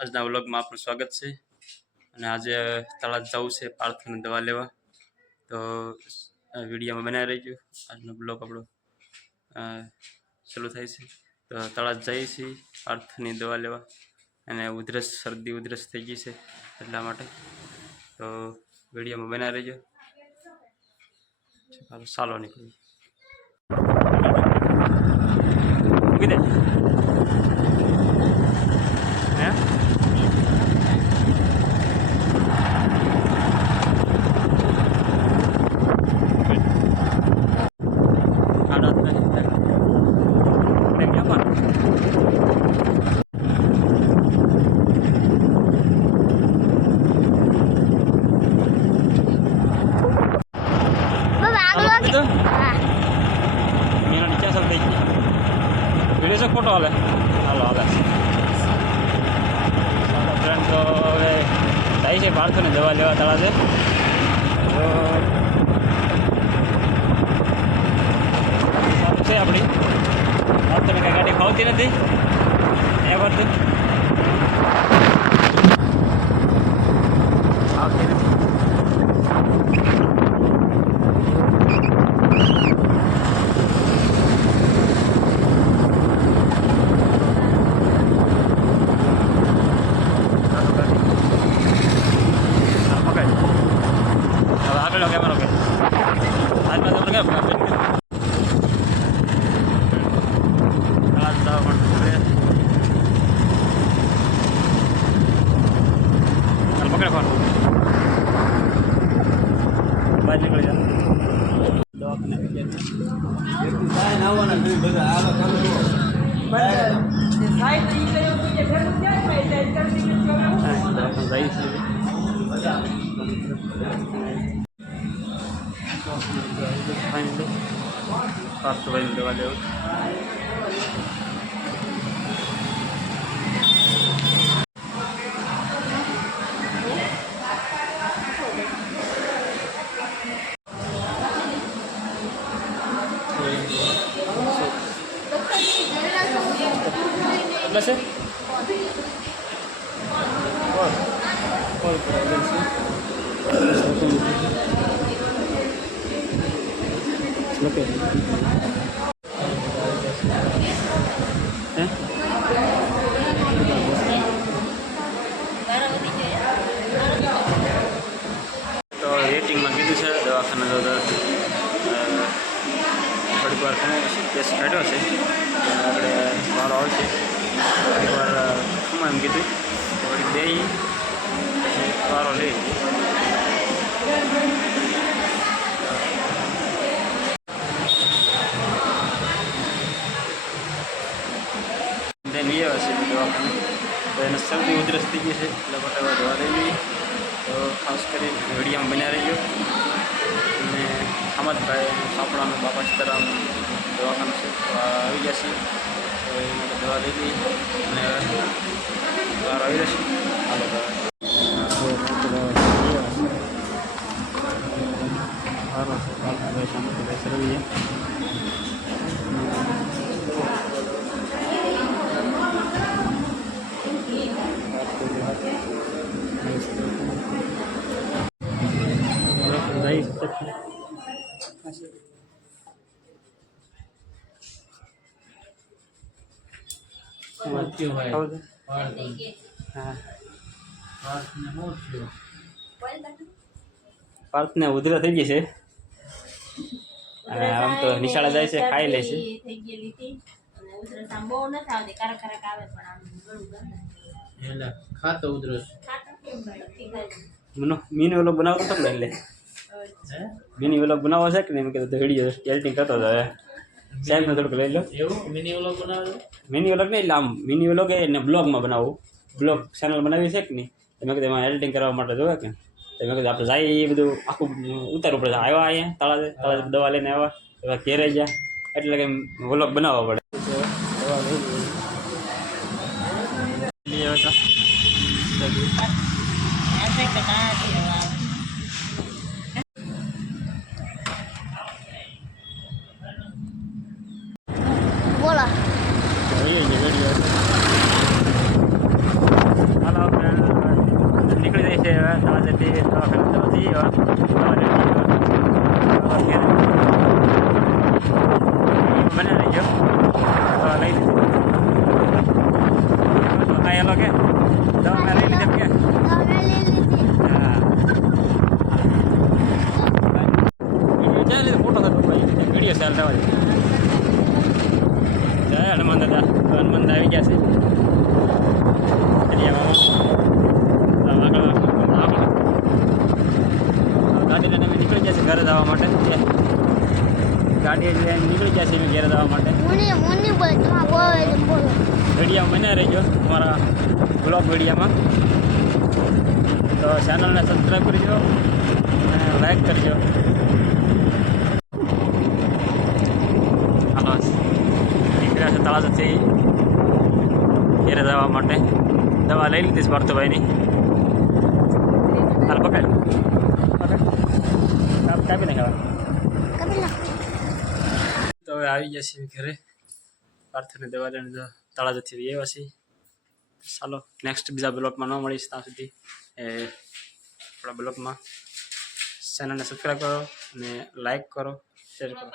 આજના વ્લોગમાં આપનું સ્વાગત છે। અને આજે તળાજ જવું છે પાર્થની દવા લેવા, તો વિડીયોમાં બનાવી રહીજો। આજનો બ્લોગ આપણો ચાલુ થાય છે। તો તળાજ જઈએ છીએ પાર્થની દવા લેવા, અને ઉધરસ શરદી ઉધરસ થઈ ગઈ છે એટલા માટે, તો વિડીયોમાં બનાવી રહીજો। ચાલો નીકળીએ। મૂકી દે હે फोटो हाले हालो हाले फ्रेंड। तो हवे जाए छे पार्थने दवा लेवा तळाजे। तो सारू छे आपणी पार्थने कई गाड़ी फावती नथी ए बाजू पकड़े फोन बाहर निकल जा दवाखाने दवा ले से तो रेटिंग में कीधु है दवाखाना थोड़ी बार केस काढ़ो से अपने बार आवशे थोड़ी बार एम कीधु थोड़ी दे वारो ले लिए दवाखाने। तो एने सर्दी उधरस थी गई है એટલે બટાવા દવા લઈ લઈએ। તો ખાસ કરી વિડીયોમાં બન્યા રહીજો। અને હમદભાઈ સાપડાનું બાપા સીતારામ દવાખાનું છે, તો આવી જશે। તો એ માટે દવા લઈ લઈએ અને બહાર આવી જશે। હાલો સરવીએ पार्थ ने उधरा थी गई है। आम तो निशाळा जाए से खाई ले मीन वालों बनाओ तो ले मिनी व्लॉग बनावो छे कि नहीं तो वीडियो एडिटिंग करतो जाए साइड में थोड़ा ले लो। मिनी व्लॉग बनावो मिनी व्लॉग नहीं आम मिनी व्लॉग है ब्लॉग में बनावो ब्लॉग चैनल बनावी छे कि नहीं तो मैं कहते एडिटिंग करवा माटे जोवे के तो मैं कहते आपणे जाई ए बधुं आखुं उतारवुं पड़े। आव्या अहींया तळाजे तळाजे दवा लईने आव्या एवा घरे गया एटले के व्लॉग बनाववा पड़े। दवा लई आव्या बोला તાજેથી દવાખાના જવાથી બને રહી ગયો લઈ લીધી કાંઈ કે દવા લઈ લીધી કે ફોટો થતો વિડીયો સેલ થવા જય હનુમાન દાદા હનુમાન દાદા આવી ગયા છે ગાડી લઈને અમે નીકળી ગયા છે ઘરે જવા માટે ગાડી લઈને નીકળી ગયા છે અમે ઘરે જવા માટે વિડીયો બન્યા રહીજો તમારા બ્લોગ વિડીયોમાં તો ચેનલને સબસ્ક્રાઈબ કરજો અને લાઈક કરજો હાલો નીકળ્યા છે તળાજાથી ઘેરે જવા માટે દવા લઈ લીધી છે ભારતુભાઈની હાલ પકડ કાપી નાખવા તો હવે આવી જશે ઘરે પાર્થની દવા લઈને તળાજાથી આવ્યા છીએ ચાલો નેક્સ્ટ બીજા બ્લોગમાં ન મળીશ ત્યાં સુધી આપણા બ્લોગમાં ચેનલને સબસ્ક્રાઈબ કરો અને લાઈક કરો શેર કરો